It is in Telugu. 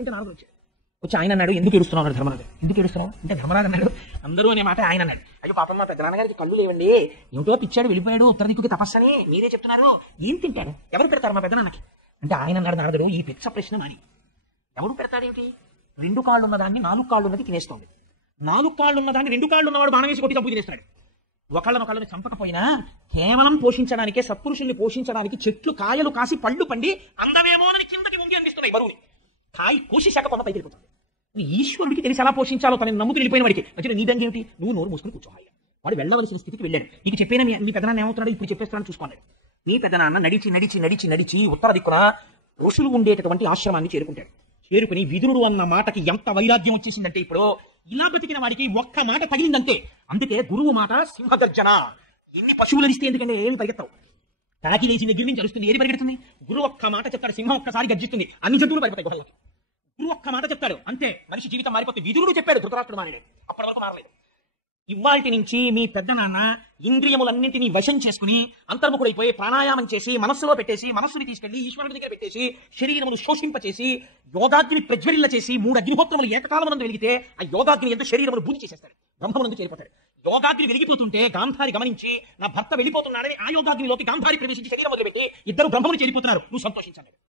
ఏడుస్తుంటే నారదుడు వచ్చాడు. వచ్చి ఆయన అన్నాడు, ఎందుకు ఏడుస్తున్నావు ధర్మరాజు? ఎందుకు ఏడుస్తున్నావు అంటే ధర్మరాజు అన్నాడు, అందరూ అనే మాట ఆయన అన్నాడు, అయ్యో పాపం మా పెద్దనాన్నగారికి కళ్ళు లేవండి, ఏమిటో పిచ్చాడు వెళ్ళిపోయాడు ఉత్తర దిక్కుకి తపస్సని మీరే చెప్తున్నారు, ఏం తింటాడు, ఎవరు పెడతారు మా పెద్దనాన్నకి అంటే ఆయన అన్నాడు, నారదుడు ఈ పిచ్చ ప్రశ్న మాని, ఎవరు పెడతాడేమిటి, 2 కాళ్ళు ఉన్నదాన్ని 4 కాళ్ళు ఉన్నది తినేస్తుంది, 4 కాళ్ళు ఉన్నదాన్ని 2 కాళ్ళు ఉన్నవాడు బాణం వేసి కొట్టి చంపు తినేస్తాడు. ఒకళ్ళని చంపకపోయినా కేవలం పోషించడానికే, సత్పురుషుల్ని పోషించడానికి చెట్లు కాయలు కాసి పళ్ళు పండి అందమేమోనని కిందకి వంగి అందిస్తున్నాయి బరువుని, కాయి కోసేశాక కొన్న పైకి వెళ్ళిపోతుంది. ఈశ్వరుడికి తెలిసి ఎలా పోషించాలో తనని నమ్ముకు వెళ్ళిపోయిన వాడికి మధ్యలో నీ దంగ ఏమిటి, నువ్వు నోరు మూసుకుని కూర్చోవాలి. వాడు వెళ్ళవలసిన స్థితికి వెళ్ళాడు. నీకు చెప్పిన మీ పెద్దనాన్న ఏమవుతున్నాడు ఇప్పుడు చెప్పేస్తున్నాను చూసుకోండి. మీ పెద్దనాన్న నడిచి నడిచి నడిచి నడిచి ఉత్తర దిక్కున ఋషులు ఉండేటటువంటి ఆశ్రమాన్ని చేరుకుంటాడు. చేరుకుని విదురుడు అన్న మాటకి ఎంత వైరాగ్యం వచ్చేసిందంటే ఇప్పుడు ఇలా బతికిన వాడికి ఒక్క మాట తగిలిందంతే. అందుకే గురువు మాట సింహగర్జన. ఎన్ని పశువులు ఇస్తే ఎందుకంటే ఏమి పరిగెత్తావు, కాకి లేచి దగ్గర నుంచి అరుస్తుంది, ఏది పరిగెడుతుంది, గురువు ఒక్క మాట చెప్తాడు, సింహం ఒక్కసారి గర్జిస్తుంది, అన్ని జంతువులు పరిగెత్తాయి గుహలకి. గురువు ఒక్క మాట చెప్తాడు అంతే, మనిషి జీవితం మారిపోతుంది. విదురుడు చెప్పాడు, ధృతరాష్ట్రుడు మారాడు, అప్పటి వరకు మారలేదు. ఇవాల్టి నుంచి మీ పెద్దనాన్న ఇంద్రియములన్నింటినీ వశం చేసుకుని అంతర్ముఖుడైపోయి ప్రాణాయామం చేసి మనస్సులో పెట్టేసి, మనస్సుని తీసుకెళ్లి ఈశ్వరుడి దగ్గర పెట్టేసి, శరీరమును శోషింపచేసి, యోగాగ్ని ప్రజ్వరిల్ల చేసి 3 అగ్నిహోత్రములు ఏకకాలమునందు వెలిగితే ఆ యోగాగ్ని ఎందు శరీరమును బూది చేసేస్తాడు, బ్రహ్మమునందు చేరిపోతాడు. యోగాగ్ని వెలిగిపోతుంటే గాంధారి గమనించి నా భర్త వెళ్ళిపోతున్నాడని ఆ యోగాగ్నిలోకి గాంధారి ప్రవేశించి శరీరం వదిలిపెట్టి ఇద్దరు బ్రహ్మమును చేరిపోతున్నారు, నువ్వు సంతోషించండి.